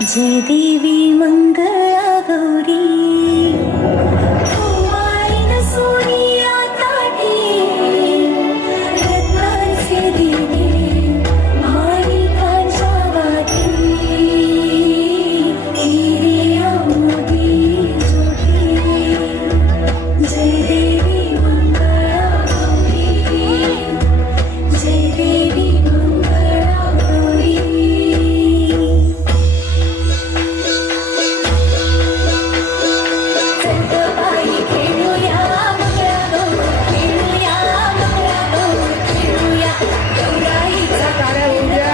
जय देवी मंगळा गौरी कुमारीन सूर्या ताटी रत्नांचे दिवे माणिकांच्या वाटी हिरे मोती जोडी जय देवी मंगळा गौरी जय देवी मंगळा गौरी बाई खेळूया मंगळागौर खेळूया मंगळागौर खेळूया गौराईचा टाळ्या होऊ द्या.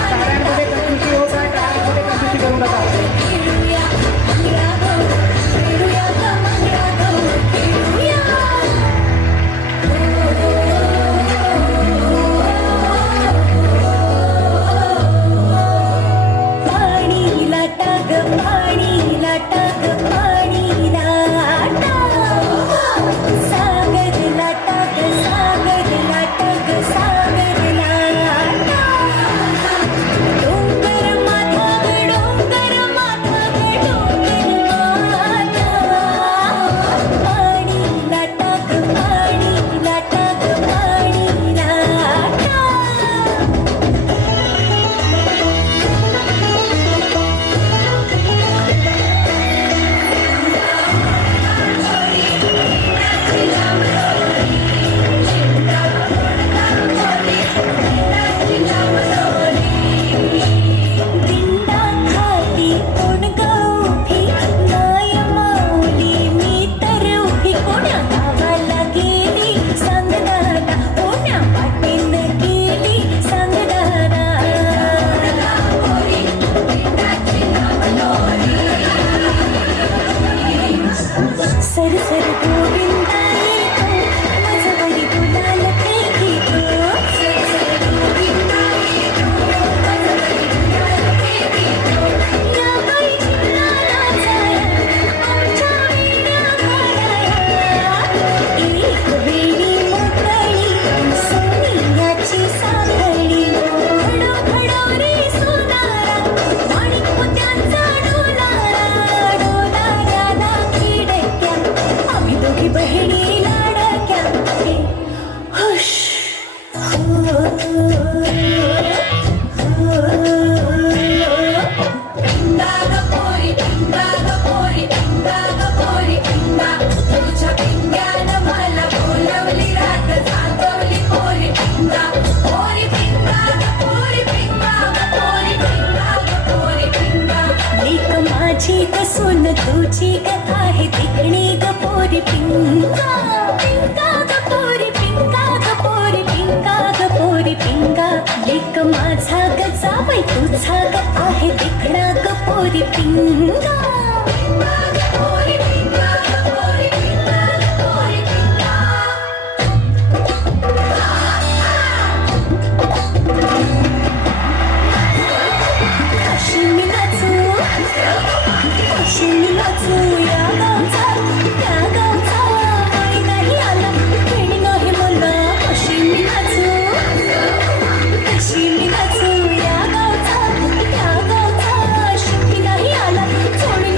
टाळ्यांमध्ये कंजूसी होत आहे. टाळ्यांमध्ये कंजूसी करू नका. खेळूया मंगळागौर खेळूया ग मंगळागौर खेळूया पाणी लाटा ग पाणी लाटा ग पाणी लाटा सागर लाटा ग सागर लाटा ग सागर लाटा डोंगर माथा ग डोंगर माथा ग डोंगर माथा पाणी लाटा ग पाणी लाटा ग पाणी लाटा दिंडा खाली कोण गौठी नाय माऊली मी तर उभी कोण्या गावाला गेली सांग दादा कोण्या पाटीन गेली सांग दादा सर सर गोविंदा येतो माझं बरी गुलाल फेकीतो सर सर गोविंदा येतो माझं बरी गुलाल फेकीतो या बाई चिन्नाला जाया आमच्या वेड्या घराया एक वेळी मोकळी सोनियाची साखळी घडो घडो रे सोनारा माणिक मोत्यांचा डोलारा डोलाऱ्याला खिडक्या आम्ही दोघी बहिणी लाडक्या हुश पिंगा ग पोरी पिंगा ग पोरी पिंगा ग पोरी पिंगा तुझ्या पिंग्यानं मला बोलवली रात जागवली पोरी पिंगा पोरी पिंगा ग पोरी पिंगा ग पोरी पिंगा ग पोरी पिंगा लेक माझी ग सून तुझी ग आहे तिकणी ग पोरी पिंगा पिंगा ग पोरी पिंगा ग पोरी पिंगा ग पोरी पिंगा लेक माझा ग जावई तुझा ग आहे तिकणा ग पोरी पिंगा पिंगा ग पोरी पिंगा ग पोरी पिंगा ग पोरी पिंगा अशी मी नाचू अशी मी नाचू या गावचा त्या गावचा आई नाही आला खेळी नाही मला अशी मी नाचू अशी मी नाचू या गावचा त्या गावचा शिकी नाही आला सोडून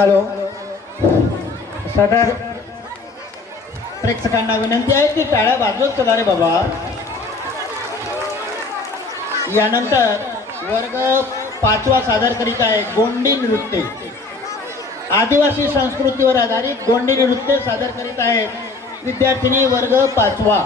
हॅलो. सदर प्रेक्षकांना विनंती आहे की टाळ्या वाजवत चला रे बाबा. यानंतर वर्ग 5वा सादर करीत आहे गोंडी नृत्य. आदिवासी संस्कृतीवर आधारित गोंडी नृत्य सादर करीत आहेत विद्यार्थिनी वर्ग 5वा.